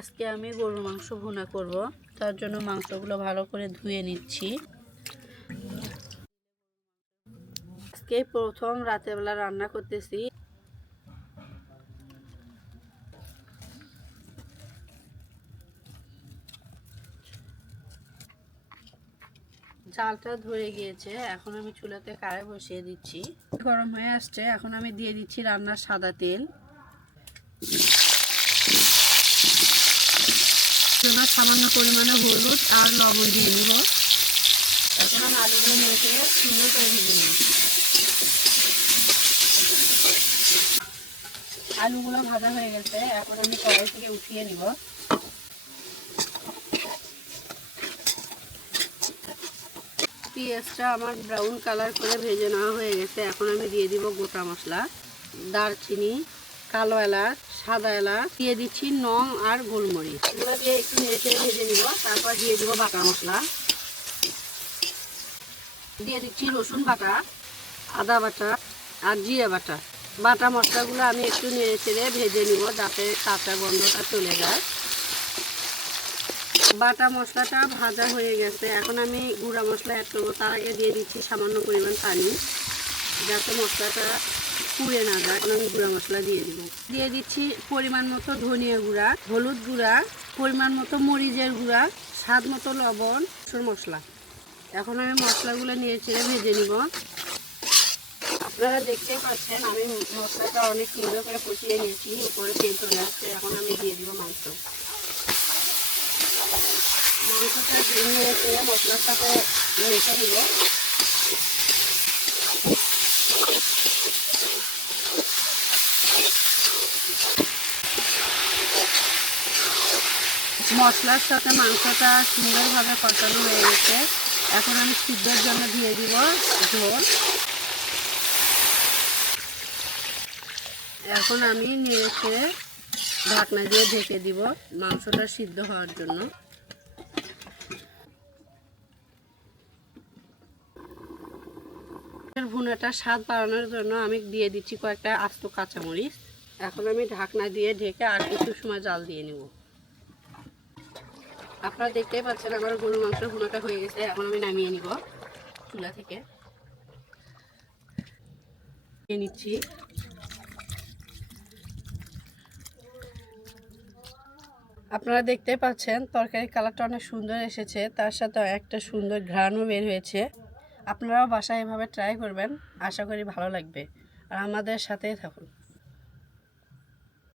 আজকে আমি গরুর মাংস ভুনা করব। তার জন্য মাংসগুলো ভালো করে ধুয়ে নিচ্ছি। আজকে প্রথম রাতের বেলা রান্না করতেছি। জালটা ধরে গিয়েছে, এখন আমি চুলাতে কড়াই বসিয়ে দিচ্ছি। গরম হয়ে আসছে, এখন আমি দিয়ে দিচ্ছি রান্নার সাদা তেল। সামান্য পরিমাণে হলুদ আর লবণ দিয়ে নিব। এখন আমি আলুগুলো মেখে সুন্দর করে ভেজে নিব। আলুগুলো ভাজা হয়ে গেছে, এখন আমি কড়াই থেকে উঠিয়ে নিব। পেঁয়াজটা আমার ব্রাউন কালার করে ভেজে নেওয়া হয়ে গেছে, এখন আমি দিয়ে দিব গোটা মশলা, দারচিনি, কালো এলাচ, সাদা এলাচ, দিয়ে দিচ্ছি লং আর গোলমরিচ। এগুলো দিয়ে একটু নেড়ে ভেজে নিব। তারপর দিয়ে দিব বাটা মশলা, দিয়ে দিচ্ছি রসুন বাটা, আদা বাটা আর জিরা বাটা। বাটা মশলাগুলো আমি একটু নেড়ে ভেজে নিব যাতে কাঁচা গন্ধটা চলে যায়। বাটা মশলাটা ভাজা হয়ে গেছে, এখন আমি গুঁড়া মশলা অ্যাড করবো। তার আগে দিয়ে দিচ্ছি সামান্য পরিমাণ পানি, যাতে মশলাটা পুড়ে না যায়। এখন আমি গুঁড়া মশলা দিয়ে দিচ্ছি পরিমাণ মতো ধনিয়া গুঁড়া, হলুদ গুঁড়া, পরিমাণ মতো মরিচের গুঁড়া, স্বাদ মতো লবণ, মশলা। এখন আমি মশলাগুলো নেড়ে ভেজে নিব। আপনারা দেখতে পাচ্ছেন আমি মশলাটা অনেক সুন্দর করে কষিয়ে নিয়েছি, উপরে তেল চলে আসছে। এখন আমি দিয়ে দিব মাংসটা নেড়ে মশলার সাথে মেখে দিব। মশলার সাথে মাংসটা সুন্দরভাবে কষানো হয়ে গেছে, এখন আমি সিদ্ধর জন্য দিয়ে দিব ঝোল। এখন আমি নেড়ে ঢাকনা দিয়ে ঢেকে দিব মাংসটা সিদ্ধ হওয়ার জন্য। ভুনাটা স্বাদ বাড়ানোর জন্য আমি দিয়ে দিচ্ছি কয়েকটা আস্ত কাঁচামরিচ। এখন আমি ঢাকনা দিয়ে ঢেকে আর কিছু সময় জাল দিয়ে নেব। আপনারা দেখতেই পাচ্ছেন আমার গরুর মাংসের ভুনাটা হয়ে গেছে, এখন আমি নামিয়ে নিব চুলা থেকে। নিচ্ছি আপনারা দেখতে পাচ্ছেন তরকারির কালারটা অনেক সুন্দর এসেছে, তার সাথে একটা সুন্দর ঘ্রাণও বের হয়েছে। আপনারাও বাসায় এভাবে ট্রাই করবেন, আশা করি ভালো লাগবে। আর আমাদের সাথেই থাকুন।